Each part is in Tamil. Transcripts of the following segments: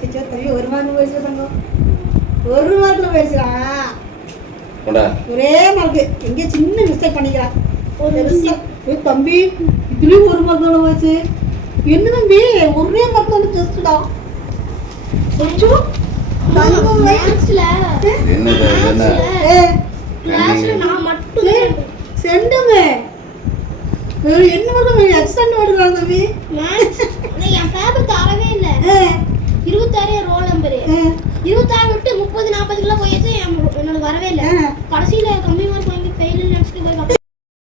சிச்சோ தம்பி ஒரு மார்க் போயிடுச்சு தங்கம். ஒரு மார்க்ல போயிடுச்சுடா. ஒரே மார்க்கு. எங்கே சின்ன மிஸ்டேக் பண்ணிக்கிறான். தம்பி இதுலயும் ஒரு மார்க் தான் போச்சு. என்ன தம்பி ஒரே மார்க் வந்து டெஸ்ட்டா. சிச்சோ தங்கம் மேக்ஸ்ல கிளாஸ்ல நான் மட்டும் செண்டுங்க. என்ன பண்ணுங்க எக்ஸ்டெண்ட் பண்ணுறாங்க தம்பி. மேக்ஸ் என் பேப்பர் தரவே இல்லை. 26 ரோல் நம்பரு 26 விட்டு 30 40 போயிடுச்சு. என்னோட வரவே இல்லை. கடைசியில் கம்மி மார்க் வாங்கி ஃபெயில் நினச்சிட்டு போய்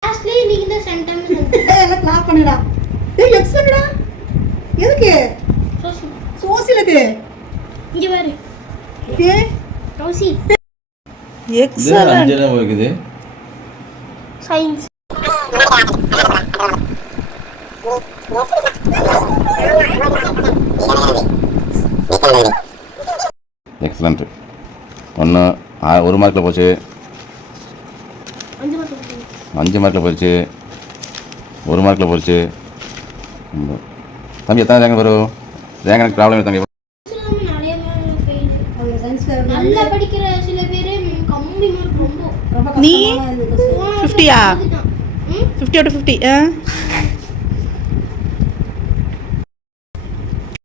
கிளாஸ்லேயே நீங்க இந்த சென்டென்ஸ் எல்லாம் கிளாப் பண்ணுடா. எக்ஸ்டெண்டா எதுக்கு? சோசியலுக்கு. இங்கே பாரு ரோசி எக்ஸலென்ட் இருக்குது. Science excellent. ஒன்று ஒரு மார்க்கில் போச்சு, 5 மார்க்கில் போயிடுச்சு, 1 மார்க்கில் போயிடுச்சு. தம்பி எத்தனை ரேங்க் வரும்? ரேங்க் எனக்கு ப்ராப்ளம் தம்பி. நல்லா படிக்கிற சில பேர் கம்மி மார்க் ரொம்ப. நீ 50யா? 50 out of 50.